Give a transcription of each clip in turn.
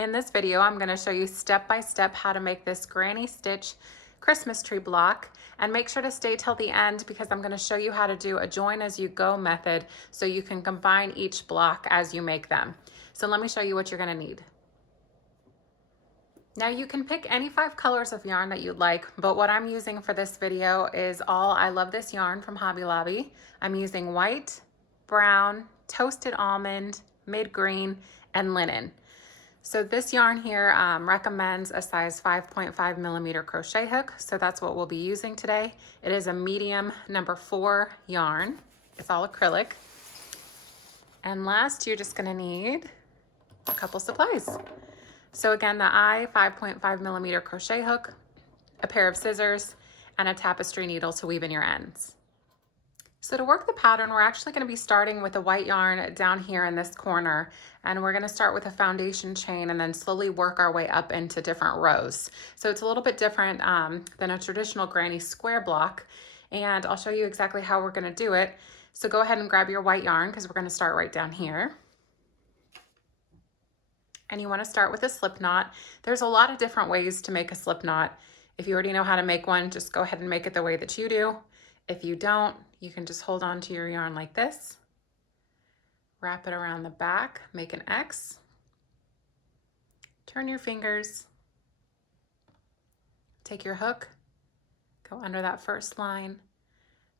In this video, I'm going to show you step by step how to make this granny stitch Christmas tree block, and make sure to stay till the end because I'm going to show you how to do a join as you go method so you can combine each block as you make them. So let me show you what you're going to need. Now you can pick any 5 colors of yarn that you'd like, but what I'm using for this video is all I Love This yarn from Hobby Lobby. I'm using white, brown, toasted almond, mid green, and linen. So this yarn here recommends a size 5.5 millimeter crochet hook. So that's what we'll be using today. It is a medium number 4 yarn. It's all acrylic. And last, you're just gonna need a couple supplies. So again, the 5.5 millimeter crochet hook, a pair of scissors, and a tapestry needle to weave in your ends. So to work the pattern, we're actually going to be starting with the white yarn down here in this corner, and we're going to start with a foundation chain and then slowly work our way up into different rows. So it's a little bit different than a traditional granny square block, and I'll show you exactly how we're going to do it. So go ahead and grab your white yarn because we're going to start right down here. And you want to start with a slip knot. There's a lot of different ways to make a slip knot. If you already know how to make one, just go ahead and make it the way that you do. If you don't, you can just hold on to your yarn like this, wrap it around the back, make an X, turn your fingers, take your hook, go under that first line,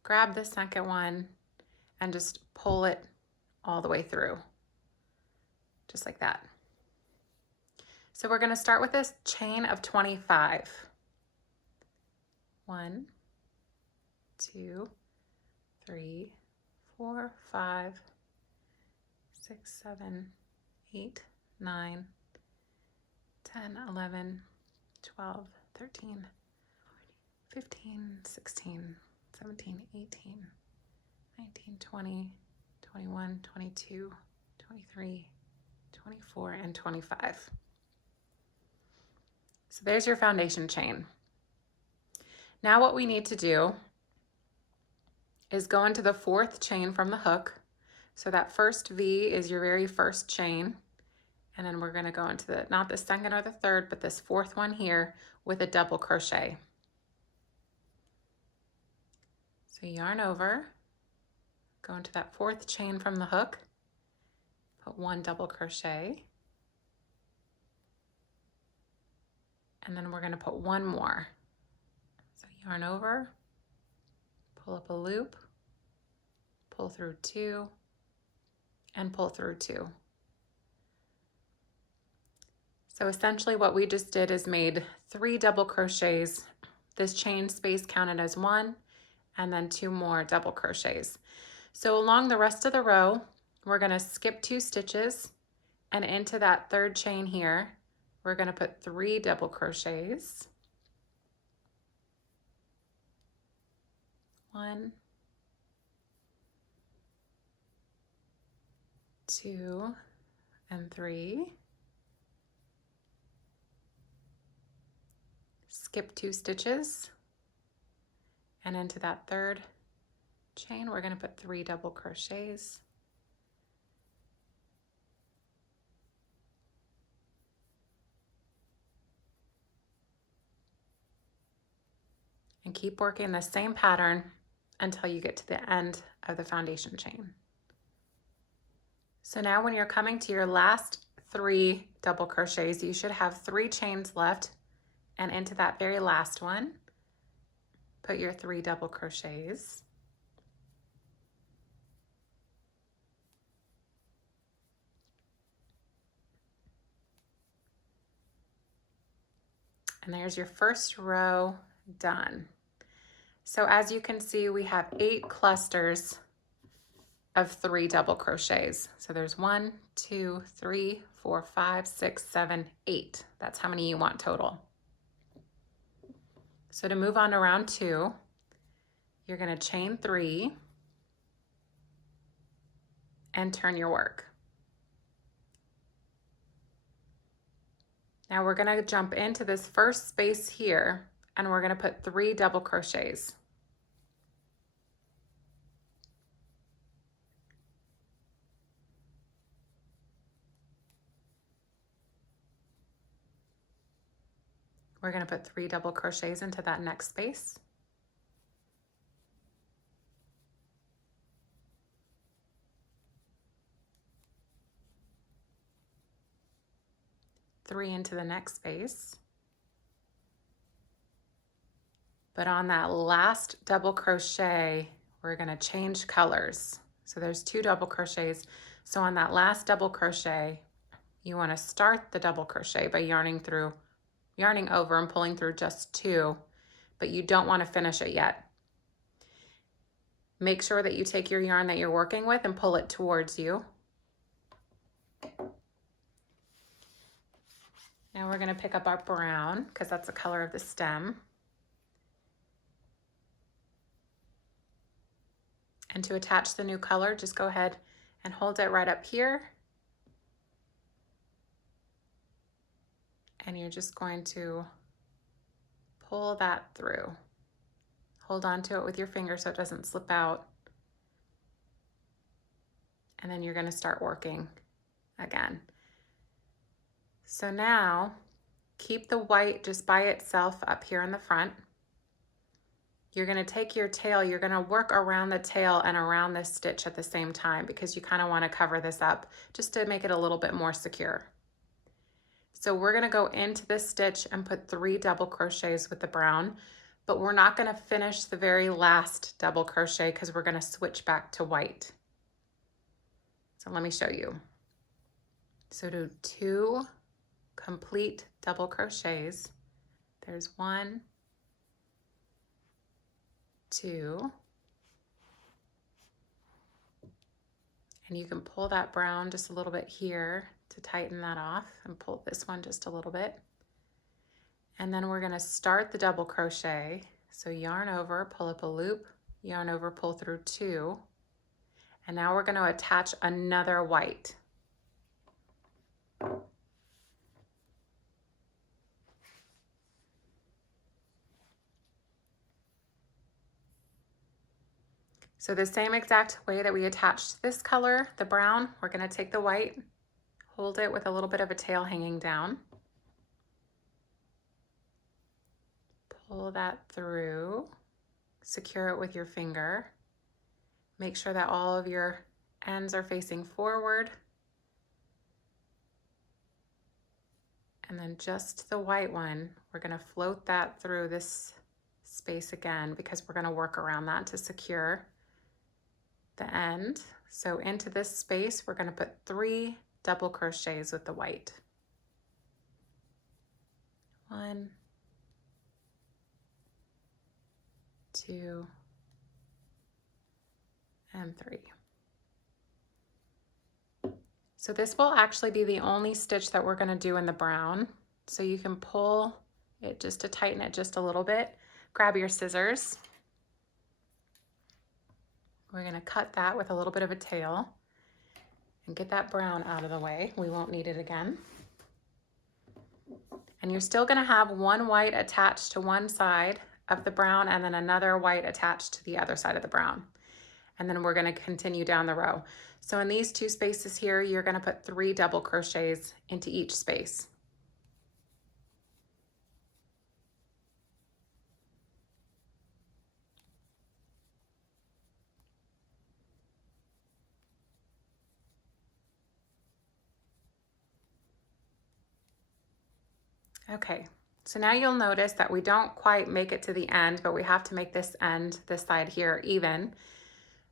grab the second one, and just pull it all the way through, just like that. So we're going to start with this chain of 25. 1, 2, 3, 4, 5, 6, 7, 8, 9, 10, 11, 12, 13, 15, 16, 17, 18, 19, 20, 21, 22, 23, 24, and 25. So there's your foundation chain. Now what we need to do is go into the 4th chain from the hook. So that first V is your very first chain. And then we're gonna go into the, not the 2nd or the 3rd, but this 4th one here with a double crochet. So yarn over, go into that 4th chain from the hook, put 1 double crochet, and then we're gonna put 1 more. So yarn over, pull up a loop, pull through 2, and pull through 2. So essentially what we just did is made 3 double crochets. This chain space counted as 1, and then 2 more double crochets. So along the rest of the row, we're going to skip 2 stitches, and into that 3rd chain here, we're going to put 3 double crochets. 1, 2, and 3. Skip 2 stitches, and into that 3rd chain, we're going to put 3 double crochets. And keep working the same pattern until you get to the end of the foundation chain. So now when you're coming to your last 3 double crochets, you should have 3 chains left, and into that very last one, put your 3 double crochets. And there's your first row done. So as you can see, we have 8 clusters of 3 double crochets. So there's 1, 2, 3, 4, 5, 6, 7, 8. That's how many you want total. So to move on to round 2, you're going to chain 3 and turn your work. Now we're going to jump into this first space here, and we're going to put 3 double crochets. We're going to put 3 double crochets into that next space. Three into the next space. But on that last double crochet, we're going to change colors. So there's 2 double crochets. So on that last double crochet, you want to start the double crochet by yarning over and pulling through just 2, but you don't want to finish it yet. Make sure that you take your yarn that you're working with and pull it towards you. Now we're going to pick up our brown because that's the color of the stem. And to attach the new color, just go ahead and hold it right up here. And you're just going to pull that through. Hold on to it with your finger so it doesn't slip out. And then you're going to start working again. So now keep the white just by itself up here in the front. You're going to take your tail, you're going to work around the tail and around this stitch at the same time because you kind of want to cover this up just to make it a little bit more secure. So we're going to go into this stitch and put 3 double crochets with the brown, but we're not going to finish the very last double crochet because we're going to switch back to white. So let me show you. So do 2 complete double crochets. There's 1, 2, and you can pull that brown just a little bit here to tighten that off and pull this one just a little bit. And then we're going to start the double crochet. So yarn over, pull up a loop, yarn over, pull through 2. And now we're going to attach another white. So the same exact way that we attached this color, the brown, we're going to take the white, hold it with a little bit of a tail hanging down. Pull that through, secure it with your finger. Make sure that all of your ends are facing forward. And then just the white one, we're going to float that through this space again because we're going to work around that to secure the end. So into this space, we're going to put 3 double crochets with the white. 1, 2, and 3. So this will actually be the only stitch that we're going to do in the brown. So you can pull it just to tighten it just a little bit. Grab your scissors. We're going to cut that with a little bit of a tail and get that brown out of the way. We won't need it again. And you're still going to have 1 white attached to one side of the brown and then another white attached to the other side of the brown. And then we're going to continue down the row. So in these 2 spaces here, you're going to put 3 double crochets into each space. Okay, so now you'll notice that we don't quite make it to the end, but we have to make this end, this side here, even.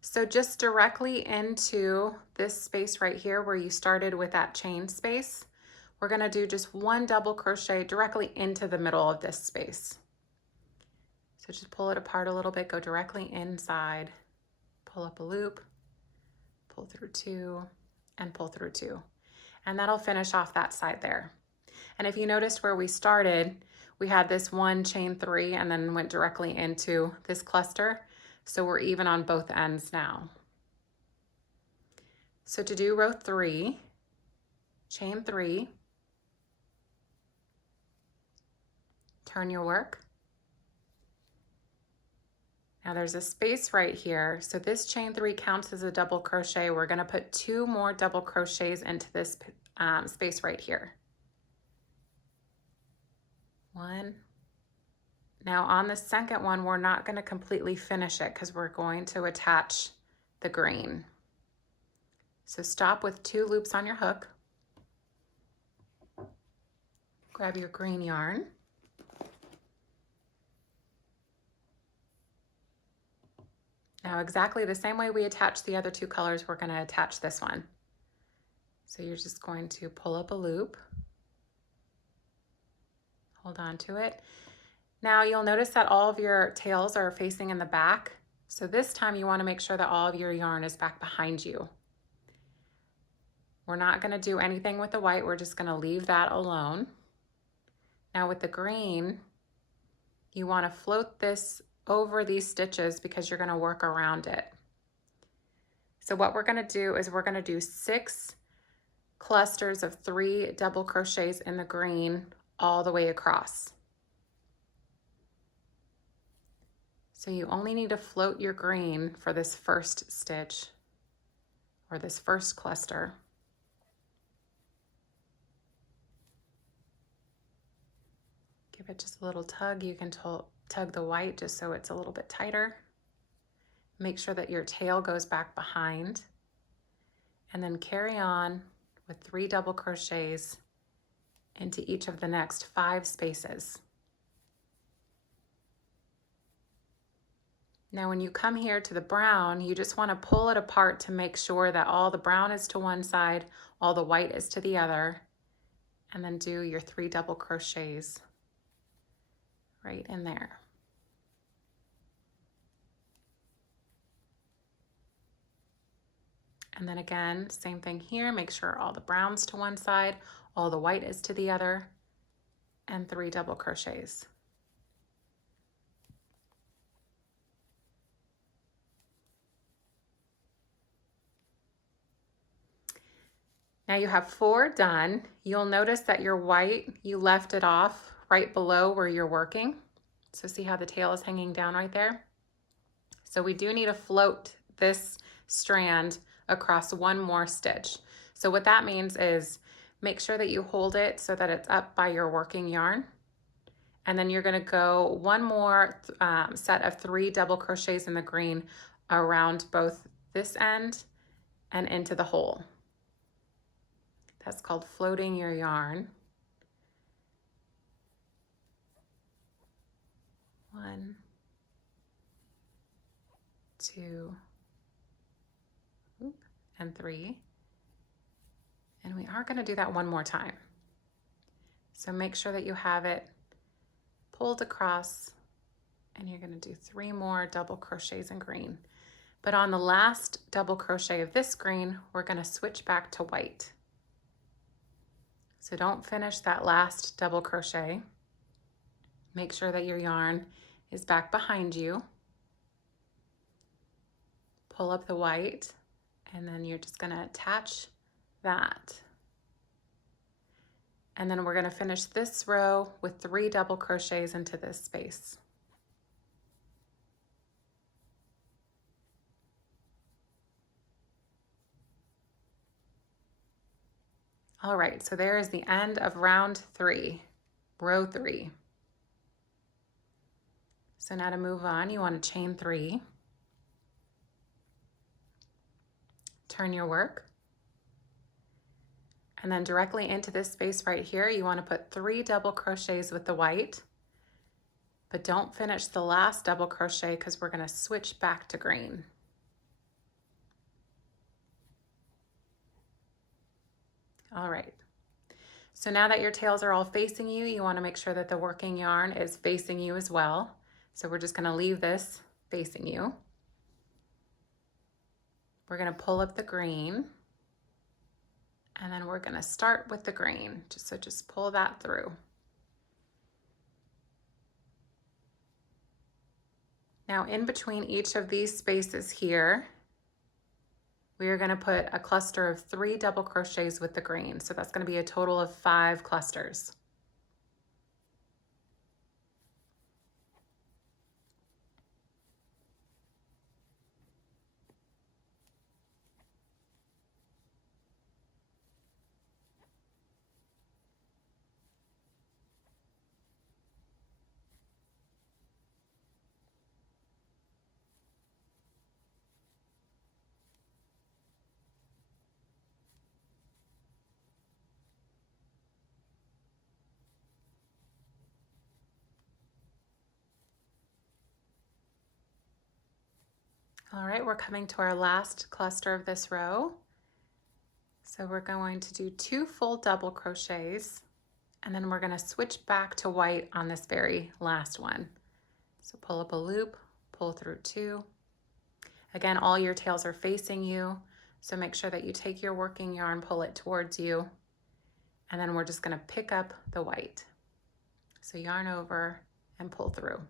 So just directly into this space right here where you started with that chain space, we're going to do just 1 double crochet directly into the middle of this space. So just pull it apart a little bit, go directly inside, pull up a loop, pull through 2, and pull through 2. And that'll finish off that side there. And if you noticed where we started, we had this 1 chain 3 and then went directly into this cluster. So we're even on both ends now. So to do row 3, chain 3, turn your work. Now there's a space right here. So this chain 3 counts as a double crochet. We're going to put 2 more double crochets into this space right here. 1. Now on the second one, we're not going to completely finish it because we're going to attach the green. So stop with 2 loops on your hook. Grab your green yarn. Now exactly the same way we attach the other 2 colors, we're going to attach this one. So you're just going to pull up a loop, hold on to it. Now you'll notice that all of your tails are facing in the back. So this time you want to make sure that all of your yarn is back behind you. We're not going to do anything with the white, we're just going to leave that alone. Now with the green, you want to float this over these stitches because you're going to work around it. So what we're going to do is we're going to do 6 clusters of 3 double crochets in the green all the way across. So you only need to float your green for this first stitch or this first cluster. Give it just a little tug. You can tug the white just so it's a little bit tighter. Make sure that your tail goes back behind, and then carry on with 3 double crochets into each of the next 5 spaces. Now when you come here to the brown, you just want to pull it apart to make sure that all the brown is to one side, all the white is to the other, and then do your 3 double crochets right in there. And then again, same thing here, make sure all the brown's to one side, all the white is to the other, and 3 double crochets. Now you have 4 done. You'll notice that your white, you left it off right below where you're working. So see how the tail is hanging down right there? So we do need to float this strand across 1 more stitch. So what that means is make sure that you hold it so that it's up by your working yarn. And then you're gonna go 1 more set of 3 double crochets in the green around both this end and into the hole. That's called floating your yarn. 1, 2, and 3. And we are going to do that 1 more time. So make sure that you have it pulled across, and you're going to do 3 more double crochets in green. But on the last double crochet of this green, we're going to switch back to white. So don't finish that last double crochet. Make sure that your yarn is back behind you. Pull up the white, and then you're just going to attach that. And then we're going to finish this row with 3 double crochets into this space. All right, so there is the end of round 3, row 3. So now to move on, you want to chain 3, turn your work, and then directly into this space right here, you want to put 3 double crochets with the white, but don't finish the last double crochet because we're going to switch back to green. All right, so now that your tails are all facing you, you want to make sure that the working yarn is facing you as well. So we're just going to leave this facing you. We're going to pull up the green, and then we're going to start with the green. Just pull that through. Now in between each of these spaces here, we are going to put a cluster of 3 double crochets with the green. So that's going to be a total of 5 clusters. All right, we're coming to our last cluster of this row. So we're going to do 2 full double crochets, and then we're going to switch back to white on this very last one. So pull up a loop, pull through 2. Again, all your tails are facing you, so make sure that you take your working yarn, pull it towards you, and then we're just going to pick up the white. So yarn over and pull through.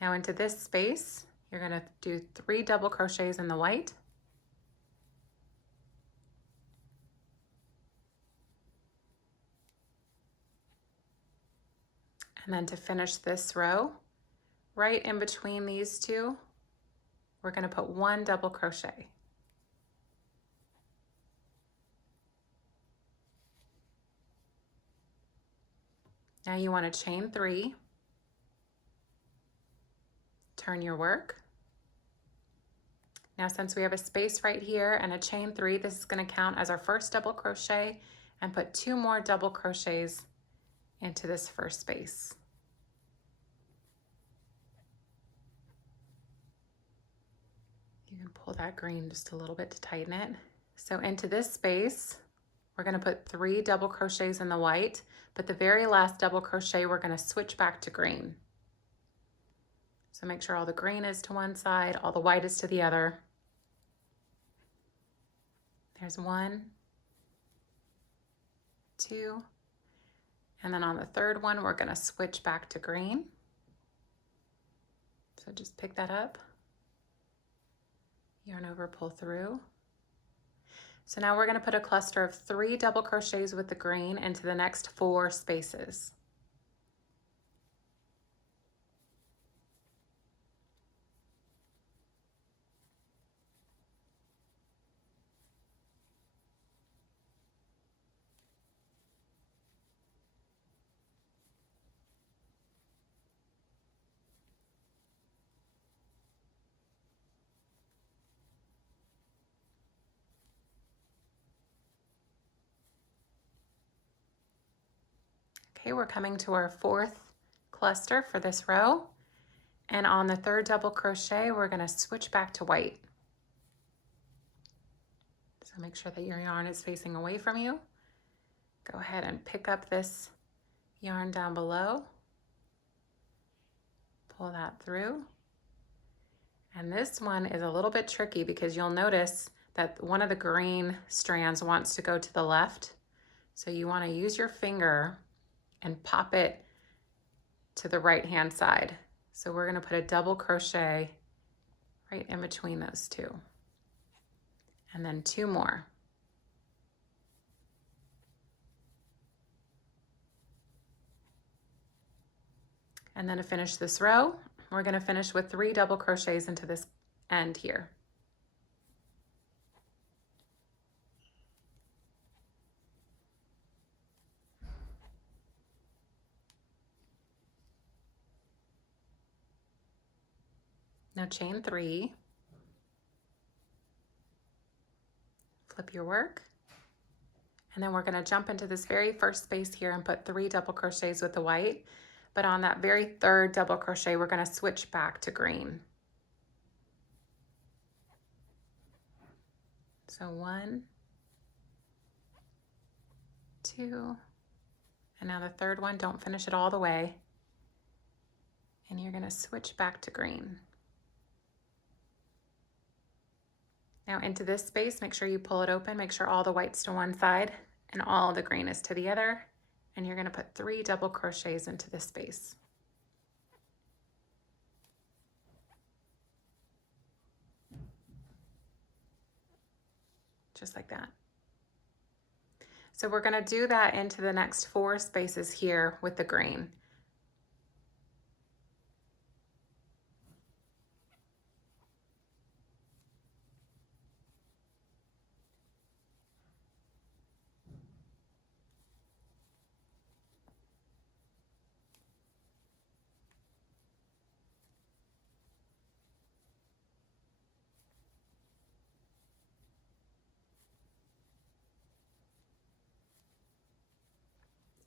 Now into this space, you're going to do 3 double crochets in the white. And then to finish this row, right in between these two, we're going to put 1 double crochet. Now you want to chain 3, turn your work. Now since we have a space right here and a chain 3, this is going to count as our first double crochet, and put 2 more double crochets into this first space. You can pull that green just a little bit to tighten it. So into this space, we're going to put 3 double crochets in the white, but the very last double crochet we're going to switch back to green. So make sure all the green is to one side, all the white is to the other. There's 1, 2, and then on the third one we're going to switch back to green. So just pick that up, yarn over, pull through. So now we're going to put a cluster of 3 double crochets with the green into the next 4 spaces. Okay, we're coming to our 4th cluster for this row. And on the 3rd double crochet, we're going to switch back to white. So make sure that your yarn is facing away from you. Go ahead and pick up this yarn down below. Pull that through. And this one is a little bit tricky because you'll notice that one of the green strands wants to go to the left. So you want to use your finger and pop it to the right hand side. So we're going to put a double crochet right in between those 2. And then 2 more. And then to finish this row, we're going to finish with 3 double crochets into this end here. Now chain 3, flip your work, and then we're going to jump into this very first space here and put 3 double crochets with the white, but on that very 3rd double crochet we're going to switch back to green. So 1, 2, and now the 3rd one, don't finish it all the way, and you're going to switch back to green. Now into this space, make sure you pull it open, make sure all the white's to one side and all the green is to the other, and you're going to put 3 double crochets into this space. Just like that. So we're going to do that into the next 4 spaces here with the green.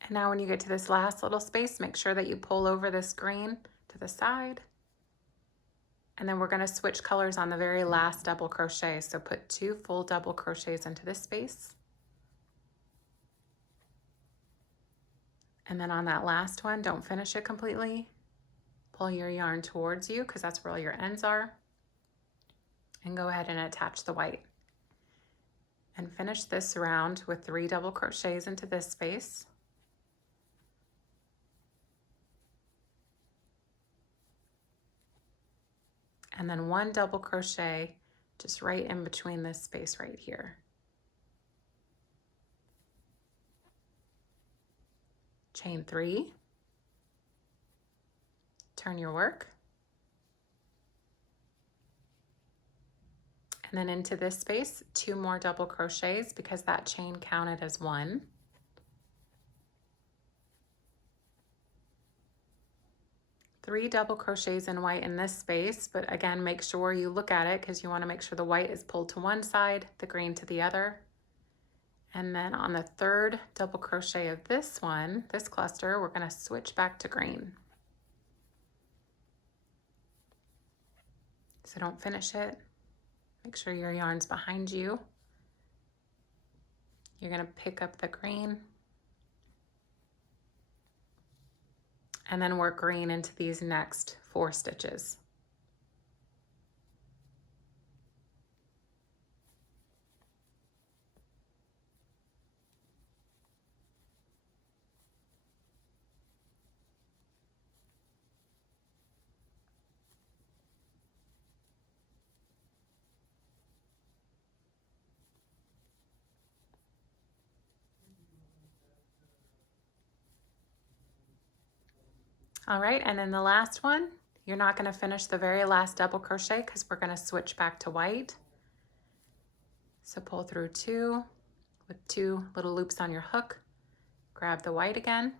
And now when you get to this last little space, make sure that you pull over this green to the side And then we're going to switch colors on the very last double crochet. So put 2 full double crochets into this space. And then on that last one, don't finish it completely. Pull your yarn towards you because that's where all your ends are. And go ahead and attach the white. And finish this round with 3 double crochets into this space. And then 1 double crochet just right in between this space right here. Chain 3, turn your work, and then into this space 2 more double crochets because that chain counted as 1. Three double crochets in white in this space, but again, make sure you look at it because you want to make sure the white is pulled to one side, the green to the other. And then on the 3rd double crochet of this one, this cluster, we're going to switch back to green. So don't finish it. Make sure your yarn's behind you. You're going to pick up the green and then work green into these next 4 stitches. All right, and then the last one, you're not going to finish the very last double crochet because we're going to switch back to white. So pull through 2 with 2 little loops on your hook, grab the white again,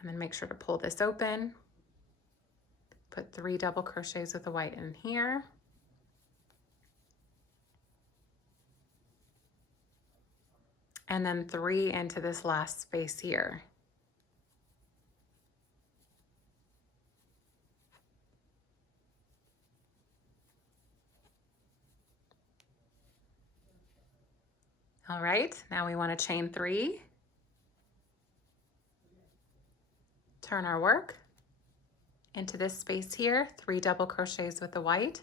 and then make sure to pull this open. Put 3 double crochets with the white in here. And then 3 into this last space here. All right, now we want to chain 3, turn our work into this space here, 3 double crochets with the white.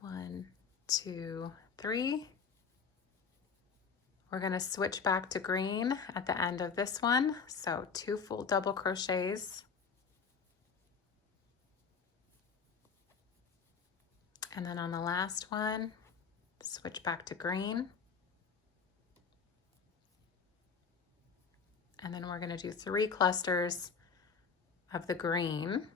1, 2, 3. We're going to switch back to green at the end of this one, so 2 full double crochets. And then on the last one, switch back to green. And then we're going to do 3 clusters of the green.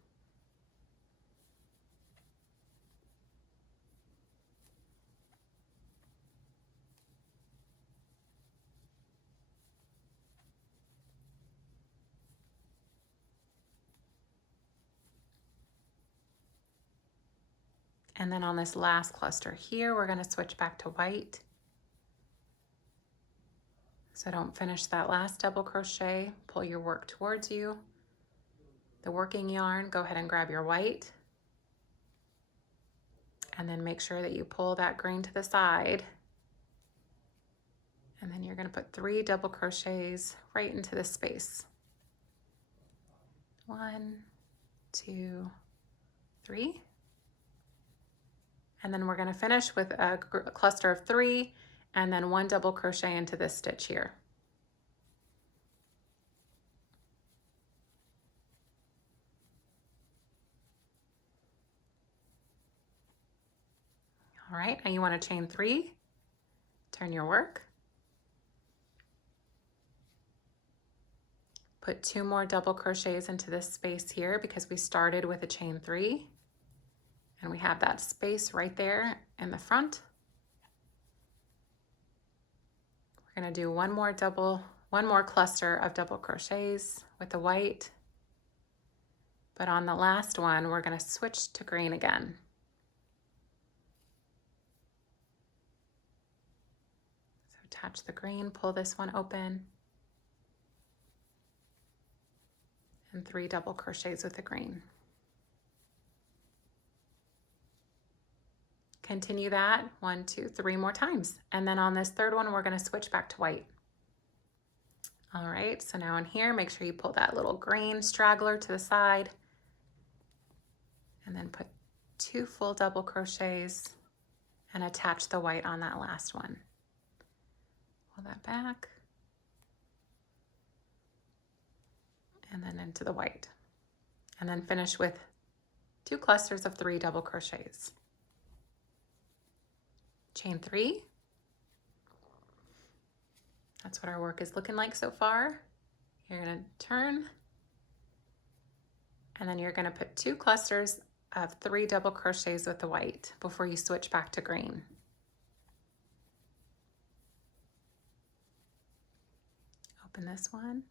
And then on this last cluster here, we're going to switch back to white. So don't finish that last double crochet, pull your work towards you. The working yarn, go ahead and grab your white. And then make sure that you pull that green to the side. And then you're going to put 3 double crochets right into this space. 1, 2, 3. And then we're going to finish with a cluster of 3 and then 1 double crochet into this stitch here. All right, now you want to chain 3, turn your work, put 2 more double crochets into this space here because we started with a chain 3 and we have that space right there in the front. We're going to do one more cluster of double crochets with the white, but on the last one we're going to switch to green again. So attach the green, pull this one open, and 3 double crochets with the green. Continue that 1, 2, 3 more times. And then on this third one, we're going to switch back to white. All right, so now in here, make sure you pull that little green straggler to the side and then put 2 full double crochets and attach the white on that last one. Pull that back and then into the white. And then finish with 2 clusters of 3 double crochets. Chain 3. That's what our work is looking like so far. You're going to turn, and then you're going to put 2 clusters of 3 double crochets with the white before you switch back to green. Open this one.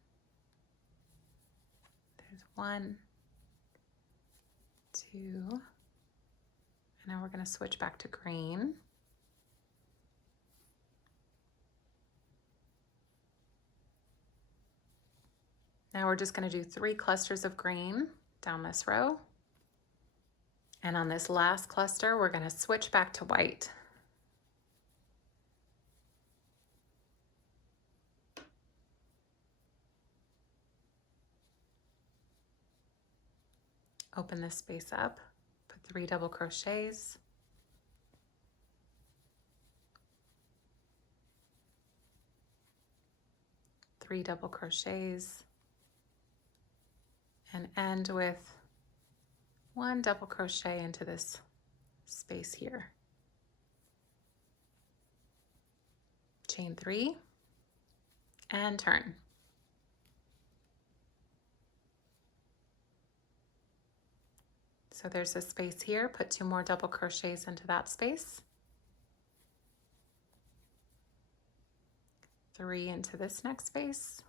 There's 1, 2, and now we're going to switch back to green. Now we're just going to do 3 clusters of green down this row. And on this last cluster, we're going to switch back to white. Open this space up, put 3 double crochets. Three double crochets. And end with 1 double crochet into this space here. Chain 3 and turn. So there's a space here, put 2 more double crochets into that space. 3 into this next space.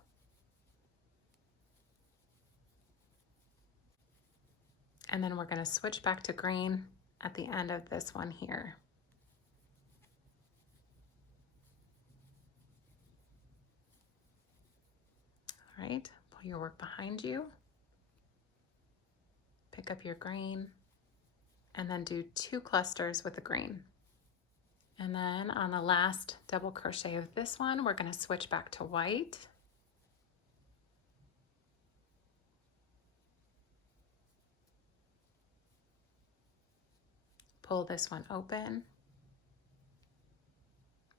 And then we're going to switch back to green at the end of this one here. All right, pull your work behind you. Pick up your green and then do 2 clusters with the green. And then on the last double crochet of this one, we're going to switch back to white. Pull this one open,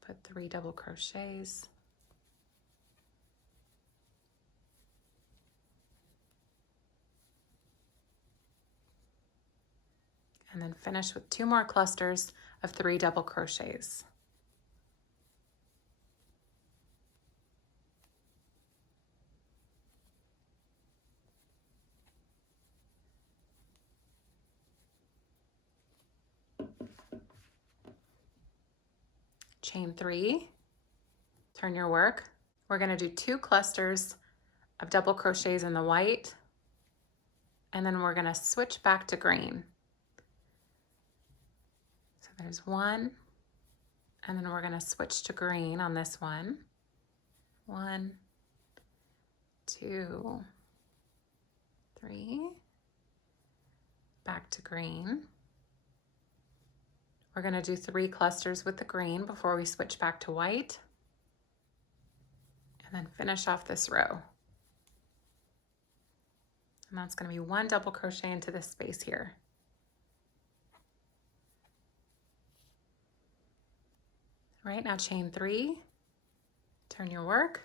put 3 double crochets, and then finish with 2 more clusters of 3 double crochets. Chain 3, turn your work. We're going to do 2 clusters of double crochets in the white, and then we're going to switch back to green. So there's 1, and then we're going to switch to green on this one. 1, 2, 3, back to green. We're going to do 3 clusters with the green before we switch back to white, and then finish off this row. And that's going to be 1 double crochet into this space here. All right, now chain 3, turn your work,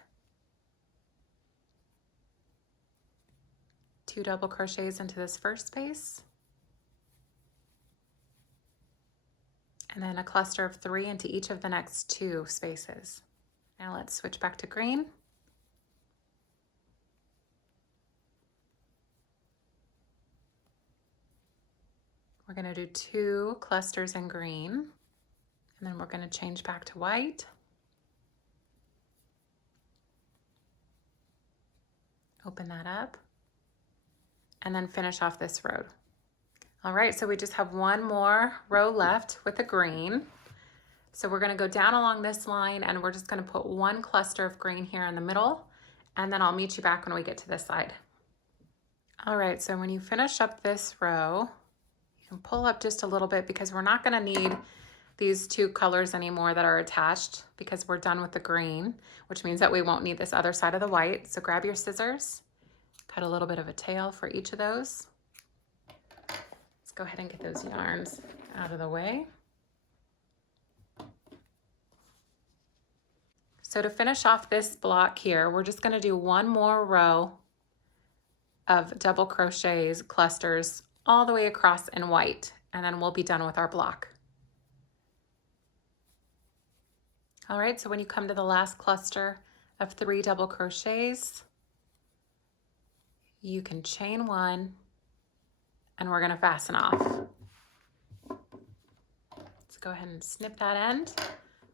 2 double crochets into this first space, and then a cluster of 3 into each of the next 2 spaces. Now let's switch back to green. We're going to do 2 clusters in green, and then we're going to change back to white. Open that up, and then finish off this row. All right, so we just have 1 more row left with the green. So we're gonna go down along this line, and we're just gonna put 1 cluster of green here in the middle, and then I'll meet you back when we get to this side. All right, so when you finish up this row, you can pull up just a little bit because we're not gonna need these two colors anymore that are attached because we're done with the green, which means that we won't need this other side of the white. So grab your scissors, cut a little bit of a tail for each of those. Let's go ahead and get those yarns out of the way. So to finish off this block here, we're just gonna do one more row of double crochets, clusters, all the way across in white, and then we'll be done with our block. All right, so when you come to the last cluster of 3 double crochets, you can chain 1, and we're gonna fasten off. Let's go ahead and snip that end,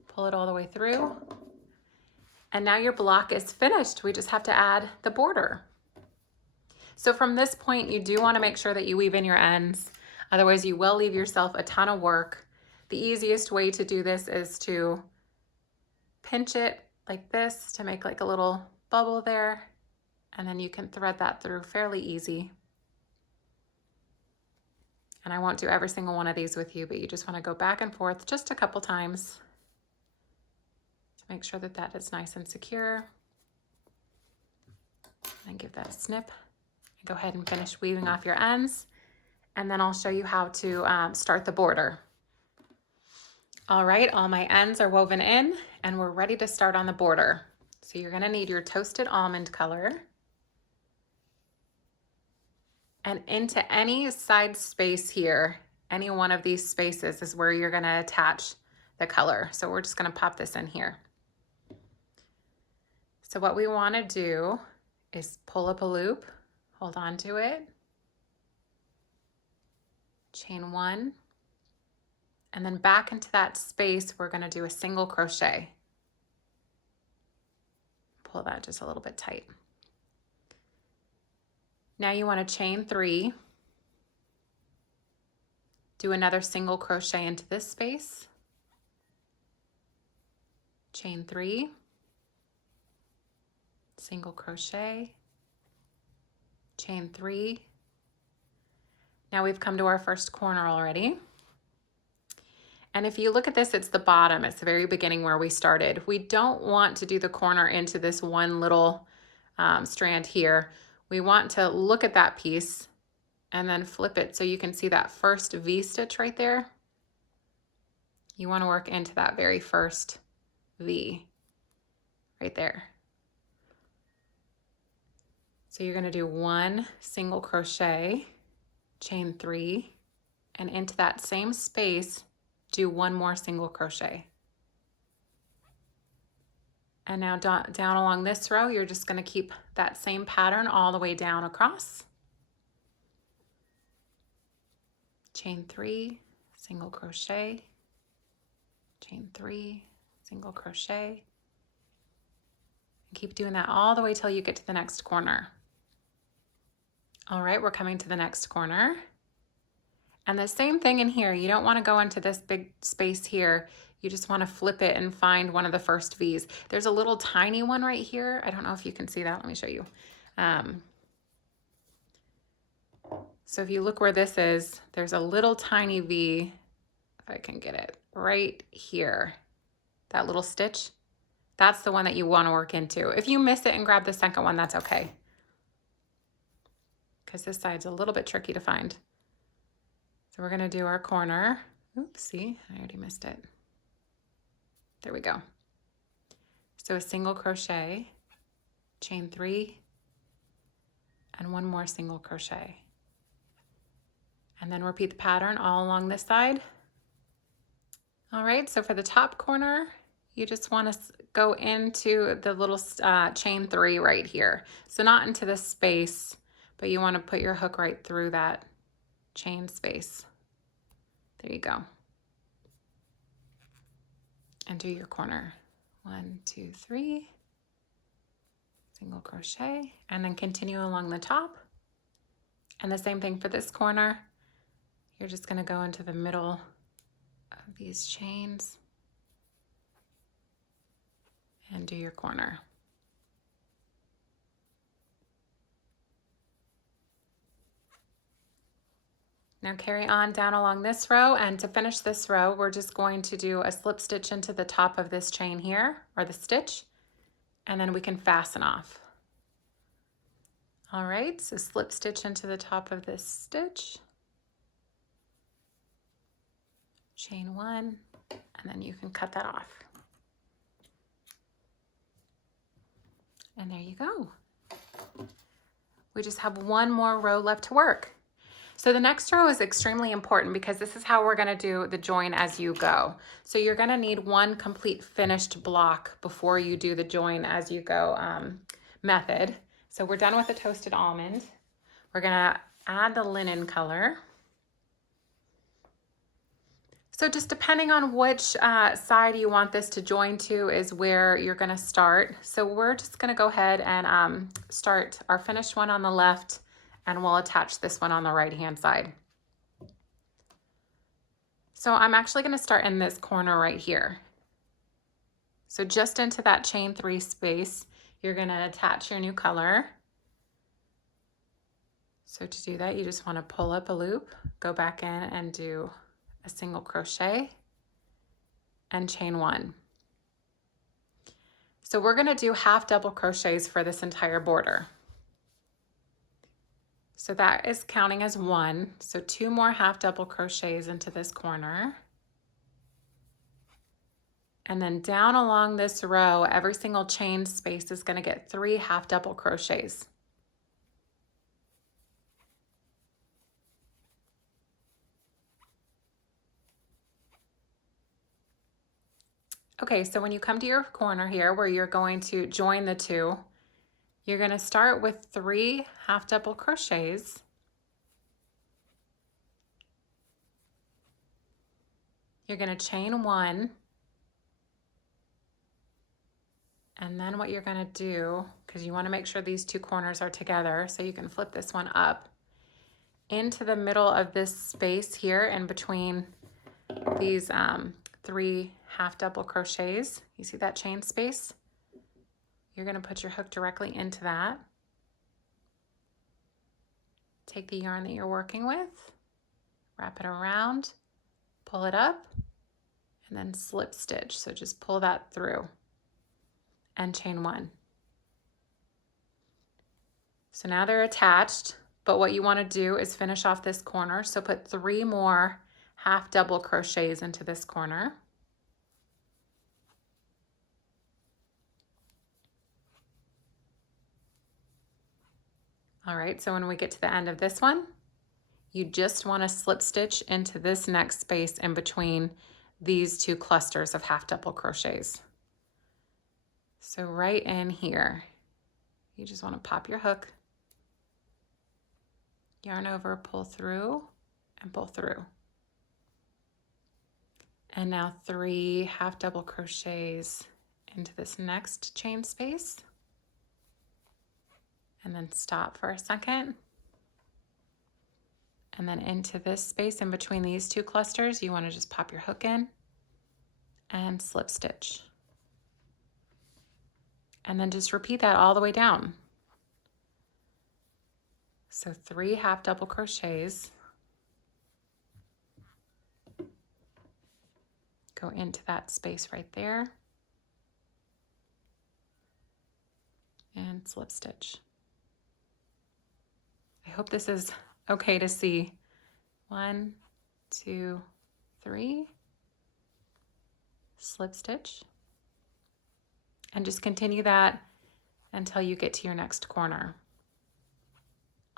pull it all the way through, and now your block is finished. We just have to add the border. So from this point, you do wanna make sure that you weave in your ends, otherwise you will leave yourself a ton of work. The easiest way to do this is to pinch it like this to make like a little bubble there, and then you can thread that through fairly easy. And I won't do every single one of these with you, but you just want to go back and forth just a couple times to make sure that that is nice and secure. And give that a snip. And go ahead and finish weaving off your ends, and then I'll show you how to start the border. All right, all my ends are woven in and we're ready to start on the border. So you're gonna need your toasted almond color. And into any side space here, any one of these spaces is where you're gonna attach the color. So we're just gonna pop this in here. So what we wanna do is pull up a loop, hold on to it, chain 1, and then back into that space, we're gonna do a single crochet. Pull that just a little bit tight. Now you wanna chain 3, do another single crochet into this space, chain 3, single crochet, chain 3. Now we've come to our first corner already. And if you look at this, it's the bottom, it's the very beginning where we started. We don't want to do the corner into this one little strand here. We want to look at that piece and then flip it so you can see that first V-stitch right there. You want to work into that very first V right there. So you're going to do 1 single crochet, chain 3, and into that same space, do 1 more single crochet. And now down along this row, you're just going to keep that same pattern all the way down across. Chain 3, single crochet, chain 3, single crochet. And keep doing that all the way till you get to the next corner. All right, we're coming to the next corner. And the same thing in here. You don't want to go into this big space here. You just want to flip it and find one of the first V's. There's a little tiny one right here. I don't know if you can see that. Let me show you. So if you look where this is, there's a little tiny V, if I can get it, right here. That little stitch, that's the one that you want to work into. If you miss it and grab the second one, that's okay. Because this side's a little bit tricky to find. So we're going to do our corner. Oops, see, I already missed it. There we go. So a single crochet, chain 3, and 1 more single crochet. And then repeat the pattern all along this side. All right, so for the top corner, you just want to go into the little chain 3 right here. So not into this space, but you want to put your hook right through that chain space. There you go. And do your corner. 1, 2, 3, single crochet, and then continue along the top. And the same thing for this corner. You're just going to go into the middle of these chains and do your corner. Now carry on down along this row, and to finish this row, we're just going to do a slip stitch into the top of this chain here, or the stitch, and then we can fasten off. All right, so slip stitch into the top of this stitch, chain one, and then you can cut that off. And there you go. We just have one more row left to work. So the next row is extremely important because this is how we're gonna do the join as you go. So you're gonna need one complete finished block before you do the join as you go method. So we're done with the toasted almond. We're gonna add the linen color. So just depending on which side you want this to join to is where you're gonna start. So we're just gonna go ahead and start our finished one on the left, and we'll attach this one on the right-hand side. So I'm actually gonna start in this corner right here. So just into that chain 3 space, you're gonna attach your new color. So to do that, you just wanna pull up a loop, go back in and do a single crochet and chain 1. So we're gonna do half double crochets for this entire border. So that is counting as 1. So 2 more half double crochets into this corner. And then down along this row, every single chain space is gonna get 3 half double crochets. Okay, so when you come to your corner here where you're going to join the 2, you're gonna start with 3 half double crochets. You're gonna chain 1. And then what you're gonna do, because you wanna make sure these 2 corners are together, so you can flip this one up, into the middle of this space here in between these 3 half double crochets. You see that chain space? You're gonna put your hook directly into that. Take the yarn that you're working with, wrap it around, pull it up, and then slip stitch. So just pull that through and chain 1. So now they're attached, but what you wanna do is finish off this corner. So put 3 more half double crochets into this corner. All right, so when we get to the end of this one, you just want to slip stitch into this next space in between these 2 clusters of half double crochets. So right in here, you just want to pop your hook, yarn over, pull through, and pull through. And now 3 half double crochets into this next chain space. And then stop for a second. And then into this space in between these 2 clusters, you want to just pop your hook in and slip stitch. And then just repeat that all the way down. So 3 half double crochets. Go into that space right there. And slip stitch. I hope this is okay to see. 1, 2, 3. Slip stitch. And just continue that until you get to your next corner.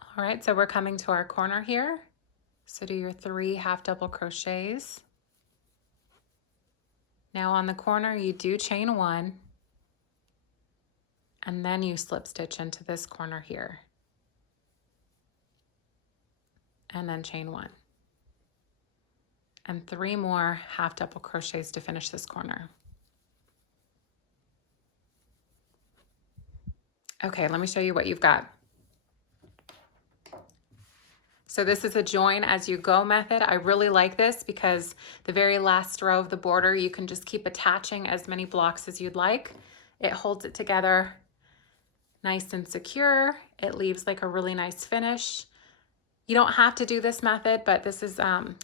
All right, so we're coming to our corner here. So do your 3 half double crochets. Now on the corner, you do chain 1, and then you slip stitch into this corner here. And then chain 1. And 3 more half double crochets to finish this corner. Okay, let me show you what you've got. So this is a join as you go method. I really like this because the very last row of the border, you can just keep attaching as many blocks as you'd like. It holds it together nice and secure. It leaves like a really nice finish. You don't have to do this method, but this is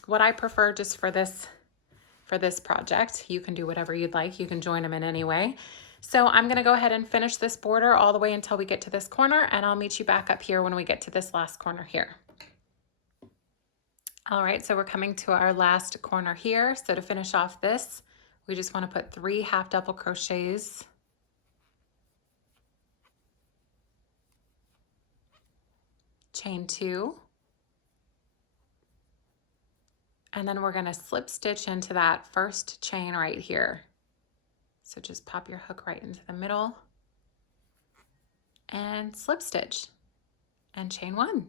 what I prefer just for this project. You can do whatever you'd like. You can join them in any way. So I'm gonna go ahead and finish this border all the way until we get to this corner, and I'll meet you back up here when we get to this last corner here. All right, so we're coming to our last corner here. So to finish off this, we just want to put 3 half double crochets. Chain 2. And then we're going to slip stitch into that first chain right here. So just pop your hook right into the middle and slip stitch and chain 1.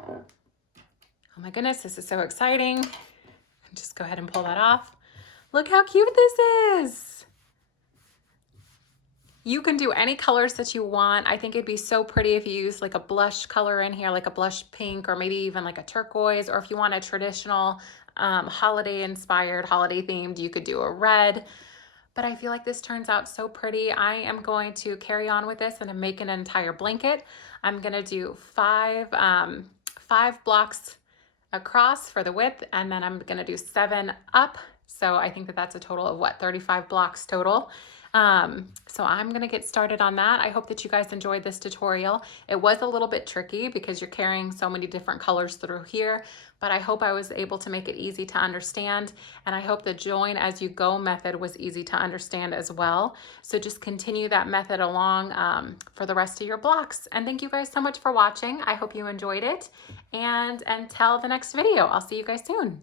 Oh my goodness, this is so exciting. Just go ahead and pull that off. Look how cute this is. You can do any colors that you want. I think it'd be so pretty if you use like a blush color in here, like a blush pink, or maybe even like a turquoise, or if you want a traditional holiday inspired, holiday themed, you could do a red. But I feel like this turns out so pretty. I am going to carry on with this and I'm making an entire blanket. I'm gonna do five blocks across for the width, and then I'm gonna do 7 up. So I think that that's a total of what, 35 blocks total. So I'm gonna get started on that. I hope that you guys enjoyed this tutorial. It was a little bit tricky because you're carrying so many different colors through here, but I hope I was able to make it easy to understand, and I hope the join as you go method was easy to understand as well. So just continue that method along for the rest of your blocks. And thank you guys so much for watching. I hope you enjoyed it, and until the next video, I'll see you guys soon.